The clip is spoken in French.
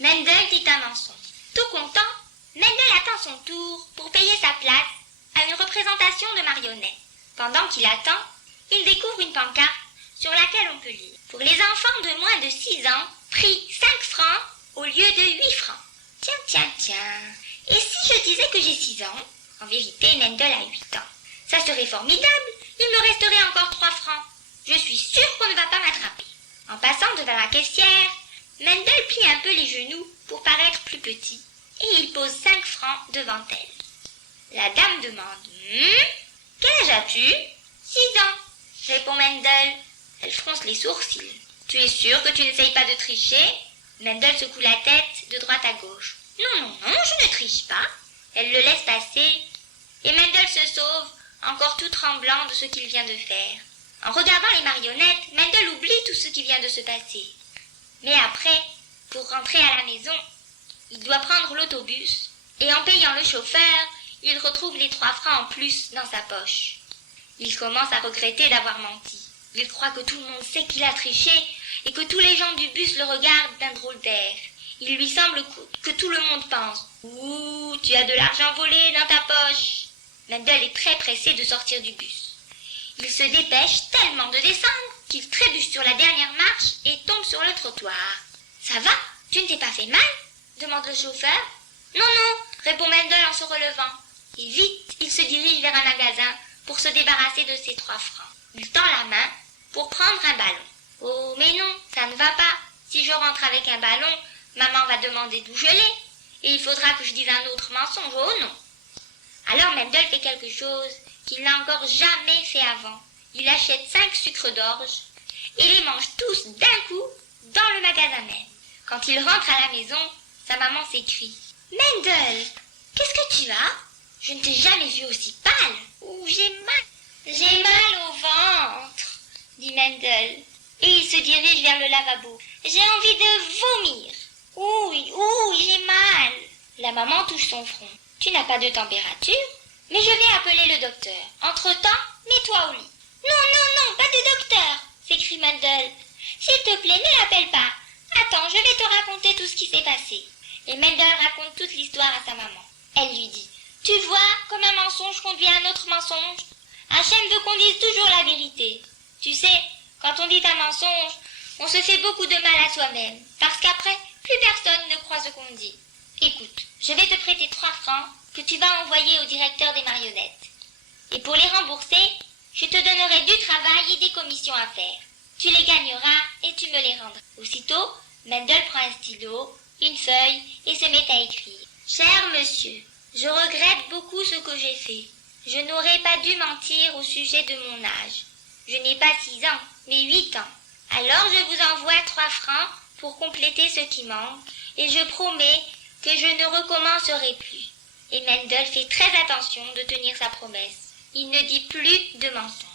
Mendel dit un mensonge. Tout content, Mendel attend son tour pour payer sa place à une représentation de marionnettes. Pendant qu'il attend, il découvre une pancarte sur laquelle on peut lire « Pour les enfants de moins de 6 ans, prix 5 francs au lieu de 8 francs. » Tiens. Et si je disais que j'ai 6 ans? En vérité, Mendel a 8 ans. Ça serait formidable. Il me resterait encore 3 francs. Je suis sûre qu'on ne va pas m'attraper. En passant devant la caissière, Mendel plie un peu les genoux pour paraître plus petit et il pose 5 francs devant elle. La dame demande « Quel âge as-tu ?»« 6 ans, répond Mendel. Elle fronce les sourcils. « Tu es sûr que tu n'essayes pas de tricher ?» Mendel secoue la tête de droite à gauche. « Non, je ne triche pas. » Elle le laisse passer et Mendel se sauve, encore tout tremblant de ce qu'il vient de faire. En regardant les marionnettes, Mendel oublie tout ce qui vient de se passer. Mais après, pour rentrer à la maison, il doit prendre l'autobus et en payant le chauffeur, il retrouve les 3 francs en plus dans sa poche. Il commence à regretter d'avoir menti. Il croit que tout le monde sait qu'il a triché et que tous les gens du bus le regardent d'un drôle d'air. Il lui semble que tout le monde pense « Ouh, tu as de l'argent volé dans ta poche !» Mendel est très pressé de sortir du bus. Il se dépêche tellement de descendre qu'il trébuche sur la dernière marche et tombe sur le trottoir. « Ça va? Tu ne t'es pas fait mal ?» demande le chauffeur. « Non, répond Mendel en se relevant. Et vite, il se dirige vers un magasin pour se débarrasser de ses 3 francs. Il tend la main pour prendre un ballon. « Oh, mais non, ça ne va pas. Si je rentre avec un ballon, maman va demander d'où je l'ai. Et il faudra que je dise un autre mensonge, oh non !» Alors Mendel fait quelque chose qu'il n'a encore jamais fait avant. Il achète 5 sucres d'orge et les mange tous d'un coup dans le magasin même. Quand il rentre à la maison, sa maman s'écrie « Mendel, qu'est-ce que tu as? Je ne t'ai jamais vu aussi pâle. Ouh, j'ai mal. J'ai mal au ventre, dit Mendel. Et il se dirige vers le lavabo. J'ai envie de vomir. Ouh, j'ai mal. La maman touche son front. Tu n'as pas de température? Mais je vais appeler le docteur. Entre-temps, mets-toi au lit. Non, pas de docteur, s'écrie Mendel. S'il te plaît, ne l'appelle pas. Attends, je vais te raconter tout ce qui s'est passé. Et Mendel raconte toute l'histoire à sa maman. Elle lui dit, tu vois, comme un mensonge conduit à un autre mensonge. Hachem veut qu'on dise toujours la vérité. Tu sais, quand on dit un mensonge, on se fait beaucoup de mal à soi-même. Parce qu'après, plus personne ne croit ce qu'on dit. Écoute, je vais te prêter 3 francs que tu vas envoyer au directeur des marionnettes. Et pour les rembourser, je te donnerai du travail et des commissions à faire. Tu les gagneras et tu me les rendras. Aussitôt, Mendel prend un stylo, une feuille et se met à écrire. Cher monsieur, je regrette beaucoup ce que j'ai fait. Je n'aurais pas dû mentir au sujet de mon âge. Je n'ai pas 6 ans, mais 8 ans. Alors je vous envoie 3 francs pour compléter ce qui manque et je promets que je ne recommencerai plus. Et Mendel fait très attention de tenir sa promesse. Il ne dit plus de mensonges.